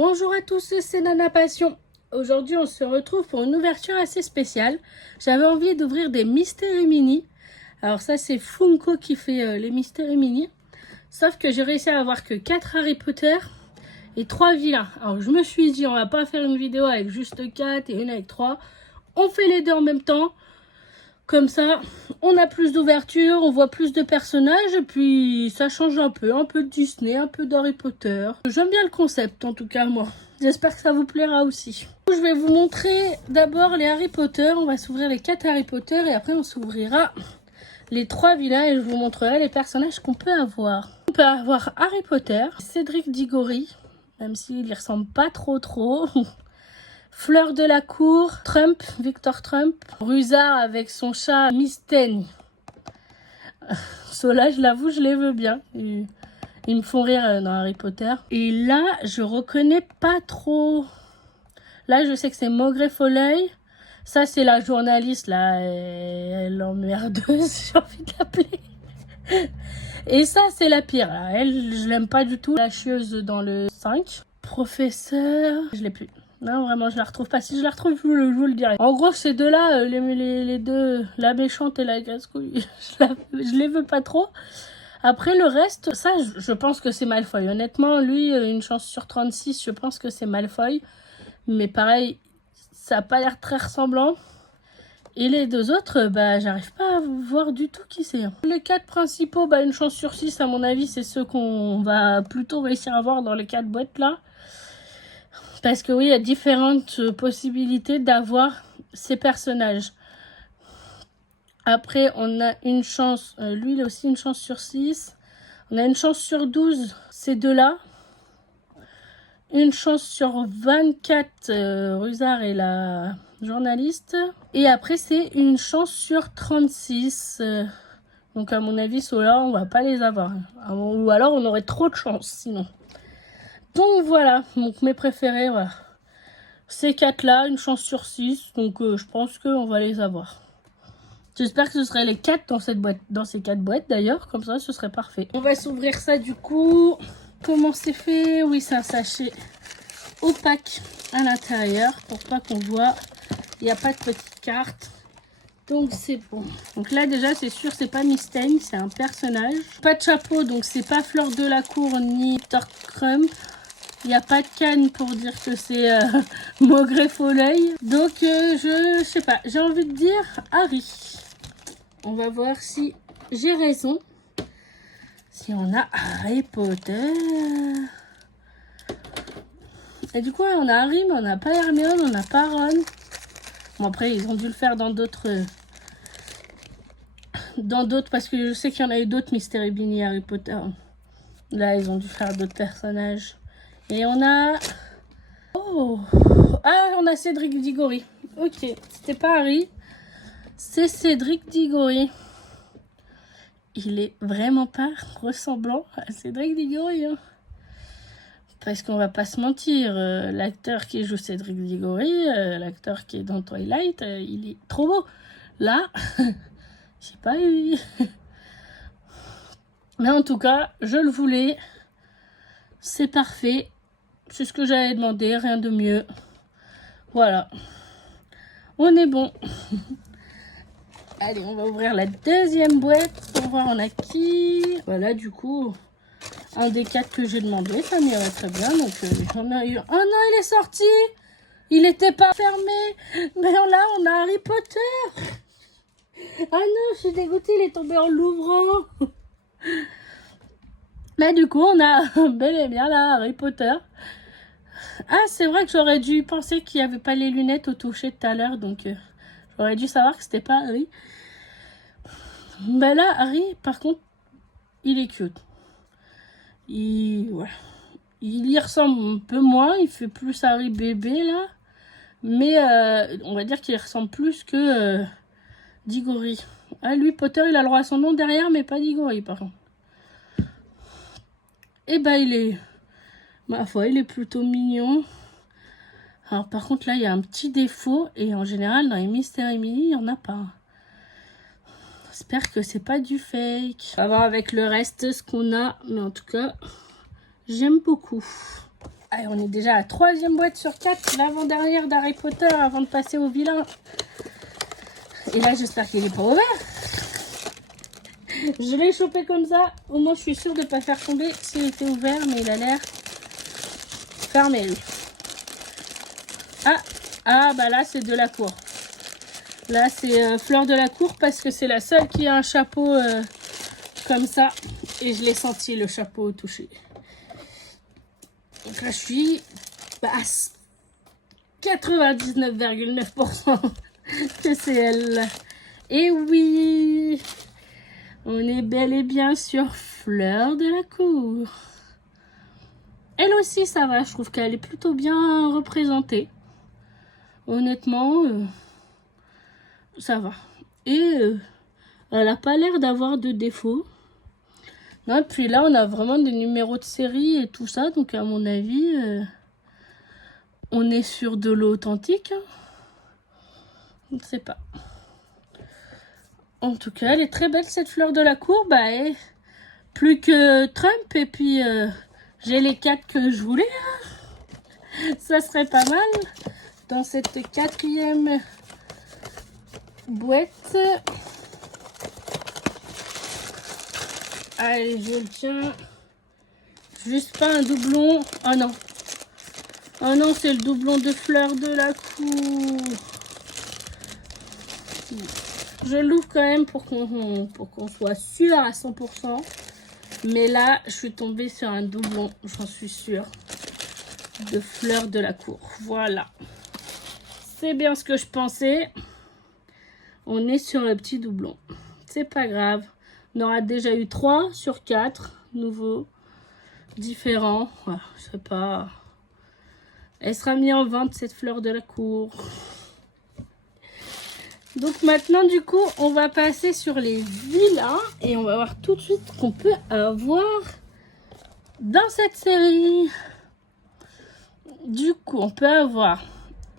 Bonjour à tous, c'est Nana Passion. Aujourd'hui, on se retrouve pour une ouverture assez spéciale. J'avais envie d'ouvrir des Mystery Mini. Alors ça, c'est Funko qui fait les Mystery Mini. Sauf que j'ai réussi à avoir que 4 Harry Potter et 3 vilains. Alors je me suis dit, on va pas faire une vidéo avec juste 4 et une avec 3. On fait les deux en même temps. Comme ça, on a plus d'ouverture, on voit plus de personnages et puis ça change un peu de Disney, un peu d'Harry Potter. J'aime bien le concept en tout cas moi. J'espère que ça vous plaira aussi. Je vais vous montrer d'abord les Harry Potter. On va s'ouvrir les 4 Harry Potter et après on s'ouvrira les 3 vilains et je vous montrerai les personnages qu'on peut avoir. On peut avoir Harry Potter, Cédric Diggory, même s'il y ressemble pas trop. Fleur de la cour, Trump, Victor Trump, Rusard avec son chat Mystène. Ceux-là, je l'avoue, je les veux bien. Ils me font rire dans Harry Potter. Et là, je reconnais pas trop. Là, je sais que c'est Maugrey Foley. Ça, c'est la journaliste, là, l'emmerdeuse, j'ai envie de l'appeler. Et ça, c'est la pire. Là. Elle, je l'aime pas du tout. La chieuse dans le 5. Professeur, je l'ai plus. Non, vraiment, je la retrouve pas. Si je la retrouve, je vous le dirai. En gros, ces deux-là, les deux, la méchante et la casse-couille, je les veux pas trop. Après, le reste, ça, je pense que c'est Malfoy. Honnêtement, lui, une chance sur 36, je pense que c'est Malfoy. Mais pareil, ça a pas l'air très ressemblant. Et les deux autres, bah, j'arrive pas à voir du tout qui c'est. Les 4 principaux, bah, une chance sur 6, à mon avis, c'est ceux qu'on va plutôt réussir à voir dans les 4 boîtes, là. Parce que oui, il y a différentes possibilités d'avoir ces personnages. Après, on a une chance, lui il a aussi une chance sur 6. On a une chance sur 12, ces deux-là. Une chance sur 24, Rusard et la journaliste. Et après, c'est une chance sur 36. Donc à mon avis, ceux-là, on va pas les avoir. Ou alors, on aurait trop de chance, sinon. Donc voilà, donc mes préférés, voilà. Ces 4-là, une chance sur 6, donc je pense qu'on va les avoir. J'espère que ce seraient les 4 dans cette boîte, dans ces 4 boîtes d'ailleurs, comme ça ce serait parfait. On va s'ouvrir ça du coup. Comment c'est fait? Oui, c'est un sachet opaque à l'intérieur pour pas qu'on voit. Il n'y a pas de petite carte. Donc c'est bon. Donc là déjà c'est sûr c'est pas Mystène, c'est un personnage. Pas de chapeau, donc c'est pas Fleur de la Cour ni Victor Trump. Il n'y a pas de canne pour dire que c'est Maugrey Foley. Donc, je sais pas. J'ai envie de dire Harry. On va voir si j'ai raison. Si on a Harry Potter. Et du coup, on a Harry, mais on n'a pas Hermione, on n'a pas Ron. Bon, après, ils ont dû le faire dans d'autres... parce que je sais qu'il y en a eu d'autres Mystery Mini Harry Potter. Là, ils ont dû faire d'autres personnages. Et on a... Oh! Ah, on a Cédric Diggory. Ok, c'était pas Harry. C'est Cédric Diggory. Il est vraiment pas ressemblant à Cédric Diggory. Hein. Parce qu'on va pas se mentir. L'acteur qui joue Cédric Diggory, l'acteur qui est dans Twilight, il est trop beau. Là, j'ai pas eu. Mais en tout cas, je le voulais. C'est parfait. C'est ce que j'avais demandé, rien de mieux. Voilà. On est bon. Allez, on va ouvrir la deuxième boîte pour voir on a qui. Voilà, du coup, un des 4 que j'ai demandé, ça m'irait très bien. Donc, j'en ai eu. Oh non, il est sorti. Il n'était pas fermé. Mais là, on a Harry Potter. Ah non, je suis dégoûtée, il est tombé en l'ouvrant. Mais du coup, on a bel et bien là Harry Potter. Ah, c'est vrai que j'aurais dû penser qu'il n'y avait pas les lunettes au toucher tout à l'heure. Donc, j'aurais dû savoir que c'était pas Harry. Ben là, Harry, par contre, il est cute. Ouais. Il y ressemble un peu moins. Il fait plus Harry bébé, là. Mais on va dire qu'il ressemble plus que Diggory. Ah, lui, Potter, il a le droit à son nom derrière, mais pas Diggory, par contre. Et ben, il est... Ma foi, il est plutôt mignon. Alors, par contre, là, il y a un petit défaut. Et en général, dans les Mystery Mini, il n'y en a pas. J'espère que c'est pas du fake. On va voir avec le reste ce qu'on a. Mais en tout cas, j'aime beaucoup. Allez, on est déjà à la 3e boîte sur 4, l'avant-dernière d'Harry Potter avant de passer au vilain. Et là, j'espère qu'il n'est pas ouvert. Je l'ai chopé comme ça. Au moins, je suis sûre de ne pas faire tomber s'il était ouvert, mais il a l'air fermé, lui. Ah, bah là, c'est de la cour. Là, c'est Fleur de la cour parce que c'est la seule qui a un chapeau comme ça. Et je l'ai senti, le chapeau touché. Donc là, je suis à 99,9% que c'est elle. Et oui, on est bel et bien sur Fleur de la cour. Elle aussi, ça va. Je trouve qu'elle est plutôt bien représentée. Honnêtement, ça va. Et elle n'a pas l'air d'avoir de défauts. Non, puis là, on a vraiment des numéros de série et tout ça. Donc, à mon avis, on est sur de l'authentique. Je ne sais pas. En tout cas, elle est très belle, cette Fleur de la cour. Bah, plus que Trump. Et puis, j'ai les 4 que je voulais. Ça serait pas mal. Dans cette 4e boîte. Allez, je le tiens. Juste pas un doublon. Oh non. Oh non, c'est le doublon de Fleur de la cour. Je l'ouvre quand même pour qu'on soit sûr à 100%. Mais là, je suis tombée sur un doublon, j'en suis sûre, de Fleur de la cour. Voilà. C'est bien ce que je pensais. On est sur le petit doublon. C'est pas grave. On aura déjà eu 3 sur 4 nouveaux, différents. Voilà, je sais pas. Elle sera mise en vente, cette Fleur de la cour. Donc maintenant, du coup, on va passer sur les vilains. Et on va voir tout de suite qu'on peut avoir dans cette série. Du coup, on peut avoir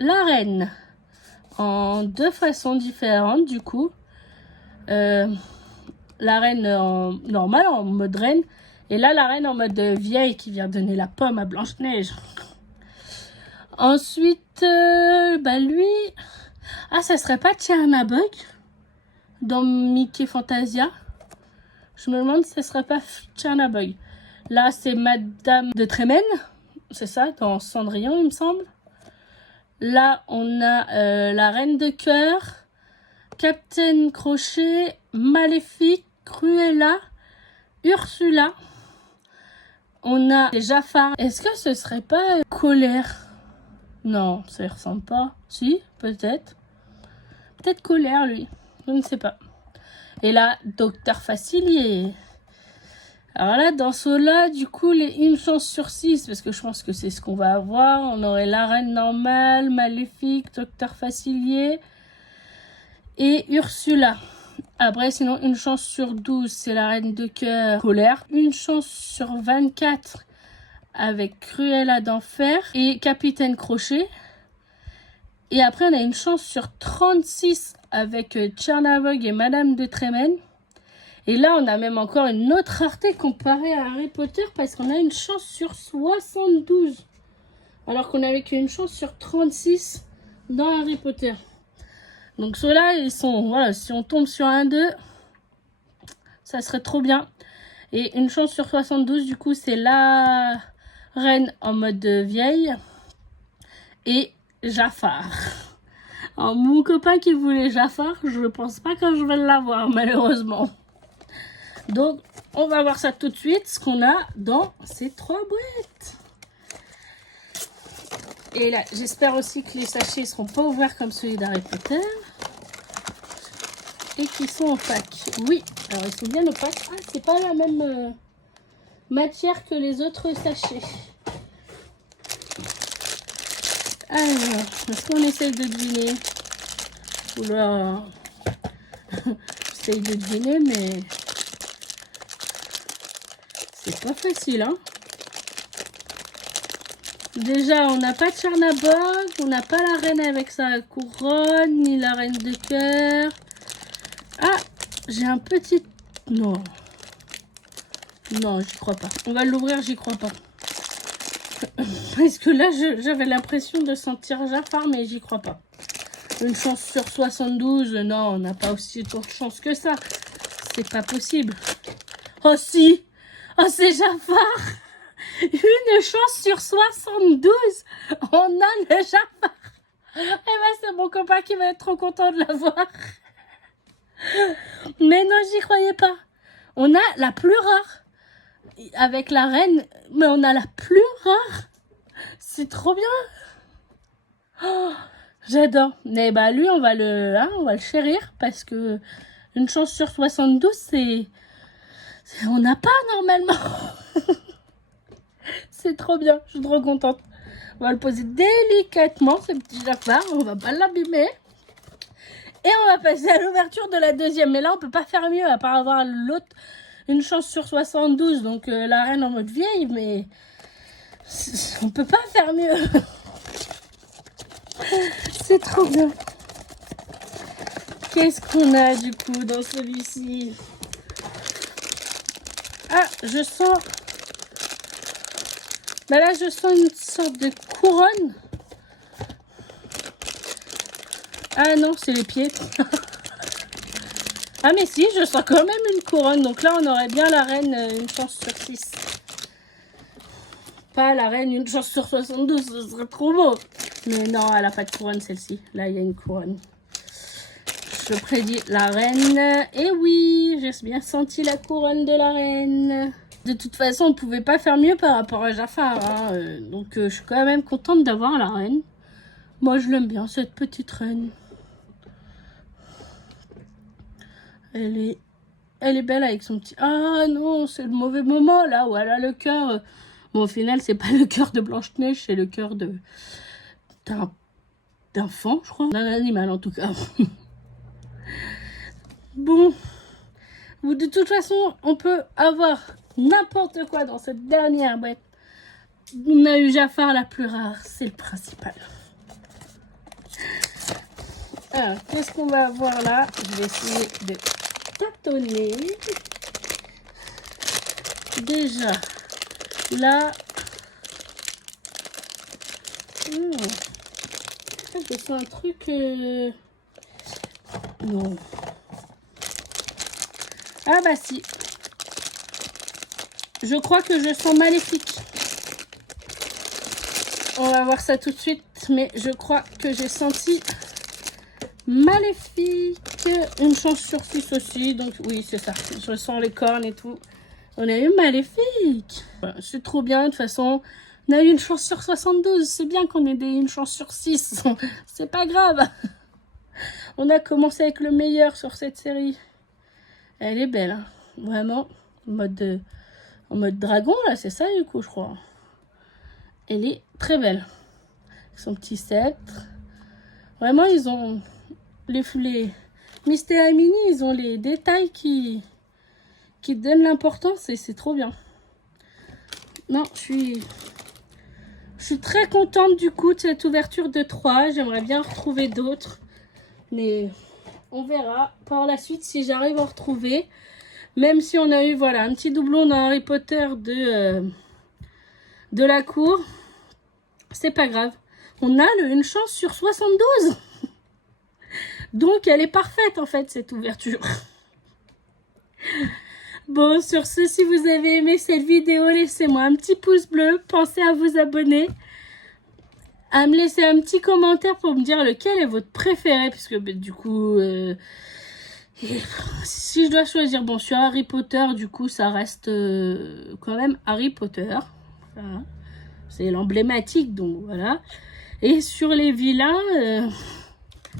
la reine en 2 façons différentes, du coup. La reine en normale, en mode reine. Et là, la reine en mode vieille qui vient donner la pomme à Blanche-Neige. Ensuite, lui... Ah, ça serait pas Tchernabog dans Mickey Fantasia? Je me demande si ça serait pas Tchernabog. Là, c'est Madame de Trémène. C'est ça, dans Cendrillon, il me semble. Là, on a la Reine de Cœur, Captain Crochet, Maléfique, Cruella, Ursula. On a les Jafar. Est-ce que ce serait pas Colère? Non, ça ne ressemble pas. Si, peut-être. Peut-être Colère, lui. Je ne sais pas. Et là, Docteur Facilier. Alors là, dans ceux-là, du coup, une chance sur 6, parce que je pense que c'est ce qu'on va avoir. On aurait la Reine normale, Maléfique, Docteur Facilier et Ursula. Après, sinon, une chance sur 12, c'est la Reine de Cœur, Colère. Une chance sur 24 avec Cruella d'Enfer et Capitaine Crochet. Et après, on a une chance sur 36 avec Tchernabog et Madame de Trémène. Et là, on a même encore une autre rareté comparée à Harry Potter parce qu'on a une chance sur 72. Alors qu'on avait qu'une chance sur 36 dans Harry Potter. Donc ceux-là, ils sont... Voilà, si on tombe sur un 2, ça serait trop bien. Et une chance sur 72, du coup, c'est la reine en mode vieille. Et Jafar. Alors, mon copain qui voulait Jafar, je ne pense pas que je vais l'avoir, malheureusement. Donc, on va voir ça tout de suite, ce qu'on a dans ces 3 boîtes. Et là, j'espère aussi que les sachets ne seront pas ouverts comme celui d'Harry Potter. Et qu'ils sont opaques. Oui, alors ils sont bien opaques. Ah, c'est pas la même matière que les autres sachets. Alors, est-ce qu'on essaye de deviner? Oula, j'essaye de deviner, mais c'est pas facile, hein. Déjà, on n'a pas de Tchernabog, on n'a pas la reine avec sa couronne, ni la reine de cœur. Ah, j'ai un petit... Non. Non, j'y crois pas. On va l'ouvrir, j'y crois pas. Parce que là, j'avais l'impression de sentir Jafar, mais j'y crois pas. Une chance sur 72, non, on n'a pas aussi de chance que ça. C'est pas possible. Oh si! Oh, c'est Jafar! Une chance sur 72! On a le Jafar! Eh ben, c'est mon copain qui va être trop content de l'avoir. Mais non, j'y croyais pas. On a la plus rare. Avec la reine, mais on a la plus rare. C'est trop bien. Oh, j'adore. Mais bah lui, on va le chérir parce que une chance sur 72, on n'a pas normalement. C'est trop bien. Je suis trop contente. On va le poser délicatement, ce petit Jafar. On va pas l'abîmer. Et on va passer à l'ouverture de la deuxième. Mais là, on peut pas faire mieux à part avoir l'autre. Une chance sur 72. Donc la reine en mode vieille. Mais on peut pas faire mieux. C'est trop bien. Qu'est-ce qu'on a du coup dans celui-ci? Ah, je sens... Bah là, je sens une sorte de couronne. Ah non, c'est les pieds. Ah mais si, je sens quand même une couronne. Donc là, on aurait bien la reine une chance sur 6. Pas la reine une chance sur 72, ce serait trop beau. Mais non, elle n'a pas de couronne celle-ci. Là, il y a une couronne. Je prédis la reine. Et oui, j'ai bien senti la couronne de la reine. De toute façon, on ne pouvait pas faire mieux par rapport à Jafar. Hein. Donc, je suis quand même contente d'avoir la reine. Moi, je l'aime bien, cette petite reine. Elle est belle avec son petit... Ah non, c'est le mauvais moment, là, où elle a le cœur... Bon, au final, c'est pas le cœur de Blanche-Neige, c'est le cœur d'un enfant, je crois. D'un animal, en tout cas. Bon. De toute façon, on peut avoir n'importe quoi dans cette dernière boîte. On a eu Jafar la plus rare, c'est le principal. Alors, qu'est-ce qu'on va avoir là? Je vais essayer de tâtonner. Déjà, là... C'est un truc... Non. Ah bah si. Je crois que je sens maléfique. On va voir ça tout de suite. Mais je crois que j'ai senti maléfique. Une chance sur 6 aussi. Donc oui, c'est ça. Je sens les cornes et tout. On a eu maléfique. Voilà, c'est trop bien. De toute façon, on a eu une chance sur 72. C'est bien qu'on ait une chance sur 6. C'est pas grave. On a commencé avec le meilleur sur cette série. Elle est belle, hein. Vraiment. En mode dragon, là, c'est ça, du coup, je crois. Elle est très belle. Son petit sceptre. Vraiment, ils ont... Les Mister et Minnie, ils ont les détails qui donnent l'importance et c'est trop bien. Non, je suis très contente, du coup, de cette ouverture de 3. J'aimerais bien retrouver d'autres. Mais on verra par la suite si j'arrive à retrouver. Même si on a eu, voilà, un petit doublon dans Harry Potter de la cour. C'est pas grave. On a une chance sur 72. Donc, elle est parfaite, en fait, cette ouverture. Bon, sur ce, si vous avez aimé cette vidéo, laissez-moi un petit pouce bleu. Pensez à vous abonner. À me laisser un petit commentaire pour me dire lequel est votre préféré. Parce que, du coup... si je dois choisir, bon, sur Harry Potter, du coup, ça reste quand même Harry Potter. Voilà. C'est l'emblématique, donc voilà. Et sur les vilains, ben,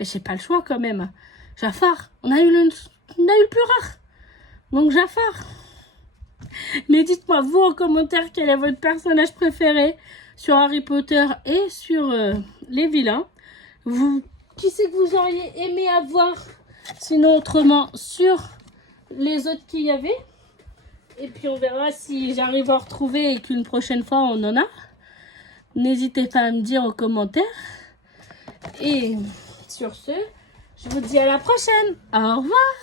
j'ai pas le choix quand même. Jafar, on a eu le plus rare. Donc Jafar. Mais dites-moi, vous, en commentaire, quel est votre personnage préféré sur Harry Potter et sur les vilains. Qui c'est que vous auriez aimé avoir? Sinon, autrement, sur les autres qu'il y avait. Et puis, on verra si j'arrive à en retrouver et qu'une prochaine fois, on en a. N'hésitez pas à me dire en commentaire. Et sur ce, je vous dis à la prochaine. Au revoir.